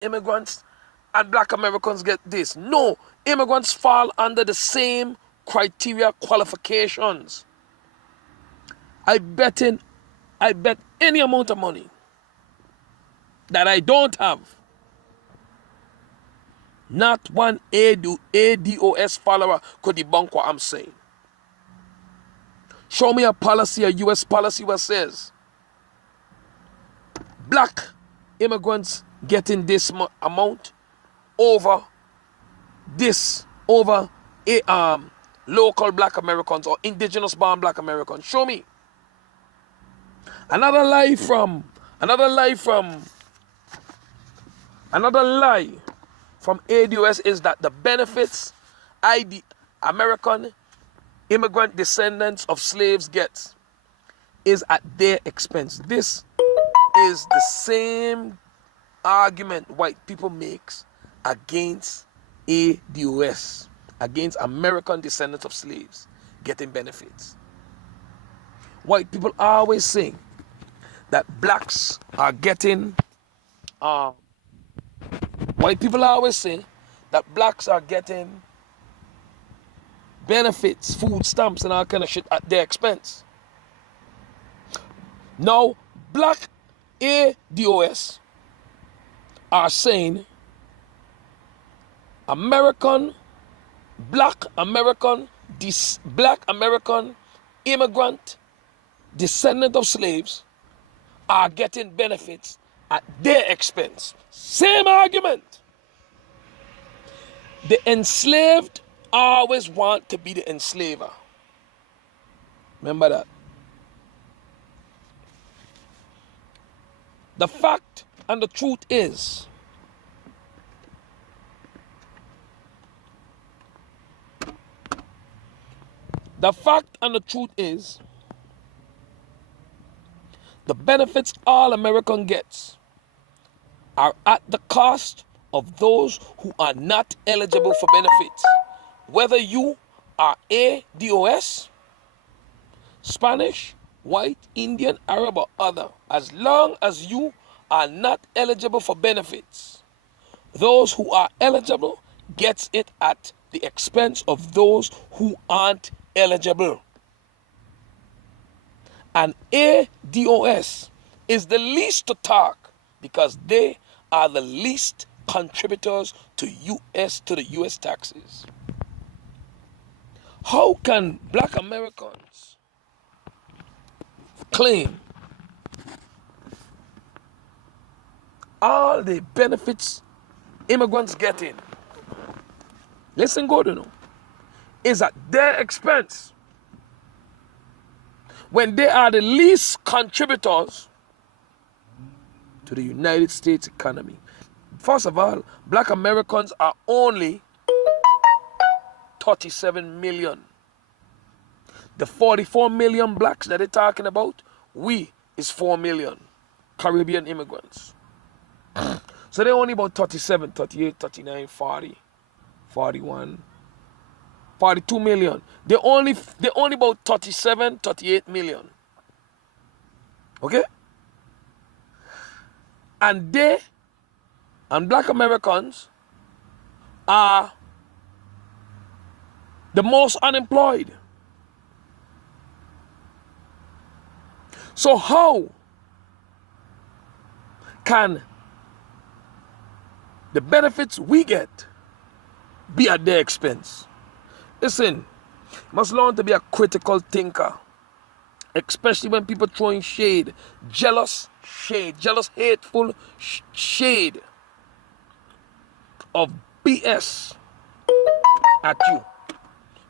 immigrants and black Americans get this. No, immigrants fall under the same criteria qualifications. I bet any amount of money that I don't have. Not one ADOS follower could debunk what I'm saying. Show me a policy, a US policy that says black immigrants getting this amount over local black Americans or indigenous born black Americans. Show me. Another lie from ADOS is that the benefits American immigrant descendants of slaves get is at their expense. This is the same argument white people makes against ADOS, against American descendants of slaves getting benefits. White people always say that blacks are getting benefits, food stamps and all kind of shit at their expense. Now, black ADOS are saying black American immigrant descendant of slaves are getting benefits at their expense. Same argument. The enslaved always want to be the enslaver. Remember that. The fact and the truth is, the benefits all American gets are at the cost of those who are not eligible for benefits. Whether you are ADOS, Spanish, white, Indian, Arab, or other, as long as you are not eligible for benefits, those who are eligible gets it at the expense of those who aren't eligible. And ADOS is the least to talk because they are the least contributors to the US taxes. How can black Americans claim all the benefits immigrants get in, listen good, is at their expense when they are the least contributors to the United States economy? First of all, black Americans are only 37 million. The 44 million blacks that they're talking about, we is 4 million Caribbean immigrants. So they're only about 37, 38, 39, 40, 41, 42 million. They're only about 37, 38 million. Okay? And black Americans are the most unemployed. So how can the benefits we get be at their expense? Listen, you must learn to be a critical thinker, especially when people throwing shade, jealous, hateful shade of BS at you.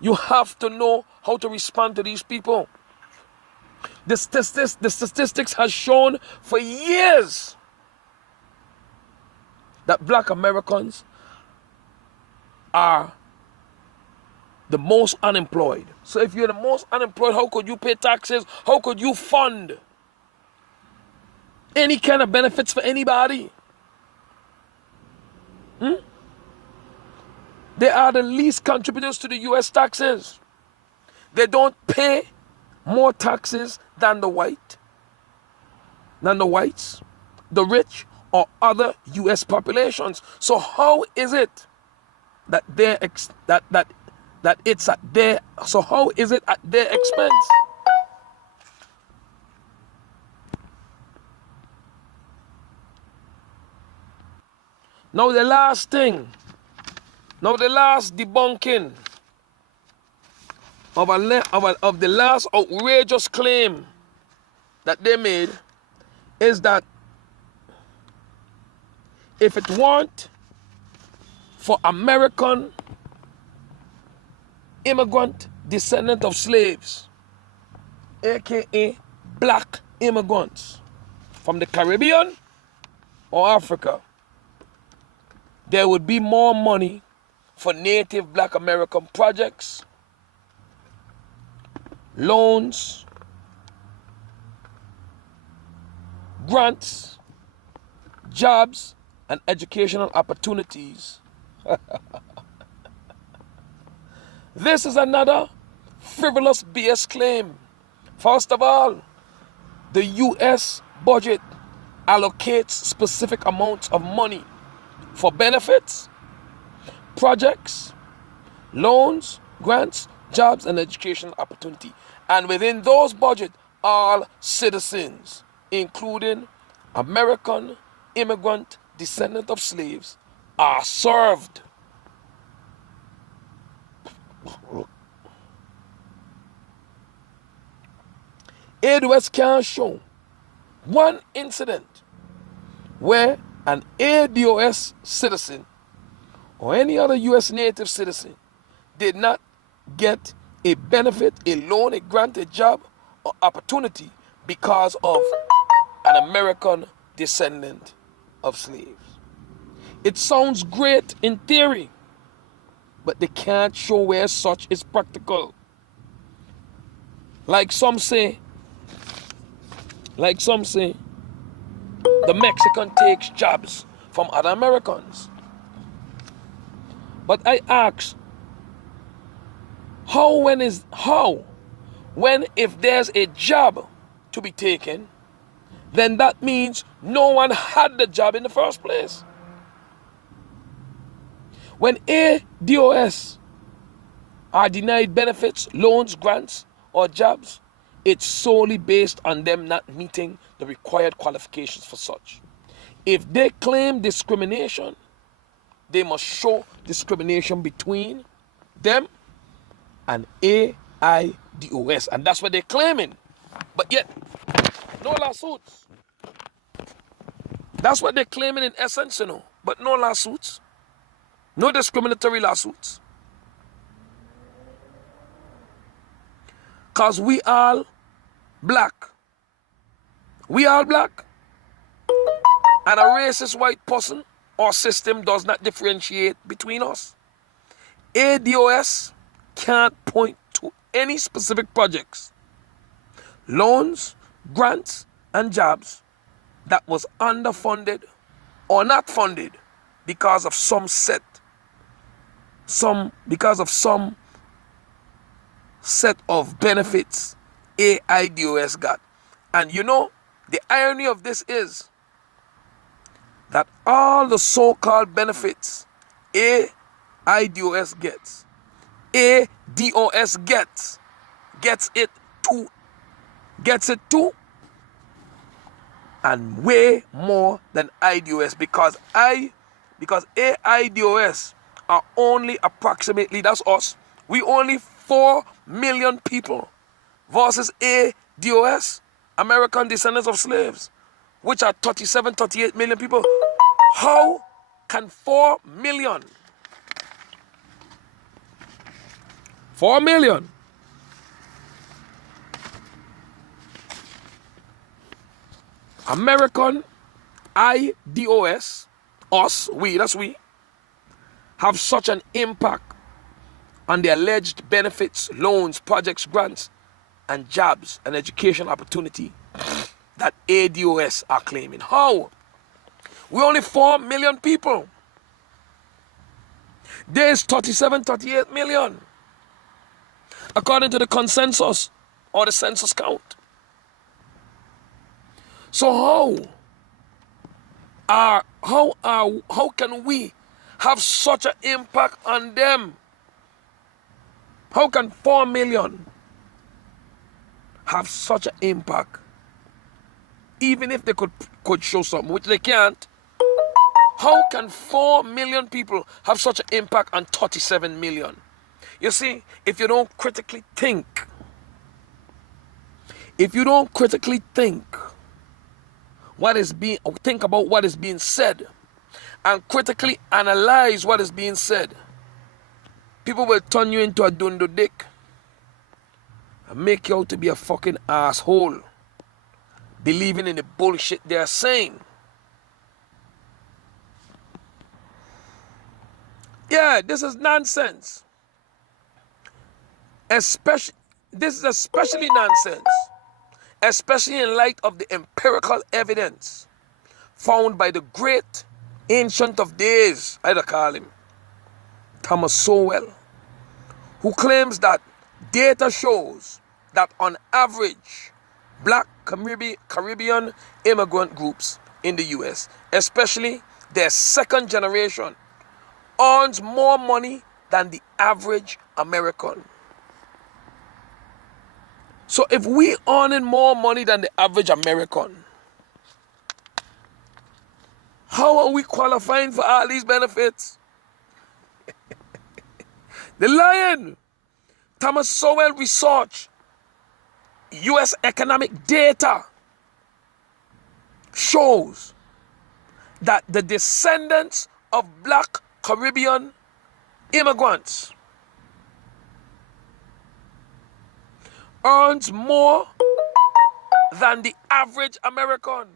You have to know how to respond to these people. The statistics has shown for years that black Americans are the most unemployed. So if you're the most unemployed, how could you pay taxes? How could you fund any kind of benefits for anybody? They are the least contributors to the US taxes. They don't pay more taxes than the whites, the rich, or other U.S. populations. So how is it that it's at their how is it at their expense? Now the last debunking of the last outrageous claim that they made is that if it weren't for American immigrant descendant of slaves, aka black immigrants from the Caribbean or Africa, there would be more money for native black American projects, loans, grants, jobs, and educational opportunities. This is another frivolous BS claim. First of all, the U.S. budget allocates specific amounts of money for benefits, projects, loans, grants, jobs, and educational opportunity. And within those budgets, all citizens, including American immigrant descendant of slaves, are served. Aidos can show one incident where an Aidos citizen or any other U.S. native citizen did not get a benefit, a loan, a grant, a job, or opportunity because of an American descendant of slaves. It sounds great in theory, but they can't show where such is practical. Like some say, the Mexican takes jobs from other Americans. But I ask, when if there's a job to be taken, then that means no one had the job in the first place. When Aidos are denied benefits, loans, grants, or jobs, it's solely based on them not meeting the required qualifications for such. If they claim discrimination, they must show discrimination between them and Aidos, and that's what they're claiming. But yet, no lawsuits. That's what they're claiming in essence, but no lawsuits. No discriminatory lawsuits. Because we all black. We all black. And a racist white person or system does not differentiate between us. Aidos can't point to any specific projects, loans, grants, and jobs that was underfunded or not funded because of some set of benefits Aidos got. And the irony of this is that all the so-called benefits Aidos gets it too, and way more than Aidos, because Aidos are only approximately, that's us, we only 4 million people versus Aidos, American descendants of slaves, which are 37, 38 million people. How can 4 million American Aidos, that's we, have such an impact on the alleged benefits, loans, projects, grants, and jobs and education opportunity that Aidos are claiming? How? We're only 4 million people. There's 37, 38 million, according to the consensus or the census count. So How can we have such an impact on them? How can 4 million have such an impact? Even if they could show something, which they can't. How can 4 million people have such an impact on 37 million? You see, if you don't critically think, think about what is being said, and critically analyze what is being said, people will turn you into a dundo dick and make you out to be a fucking asshole, believing in the bullshit they're saying. Yeah, this is nonsense. This is especially nonsense, especially in light of the empirical evidence found by the great ancient of days, I'd call him, Thomas Sowell, who claims that data shows that on average, black Caribbean immigrant groups in the US, especially their second generation, earns more money than the average American. So if we earning more money than the average American, how are we qualifying for all these benefits? The Lion, Thomas Sowell research, US economic data shows that the descendants of black Caribbean immigrants earns more than the average American.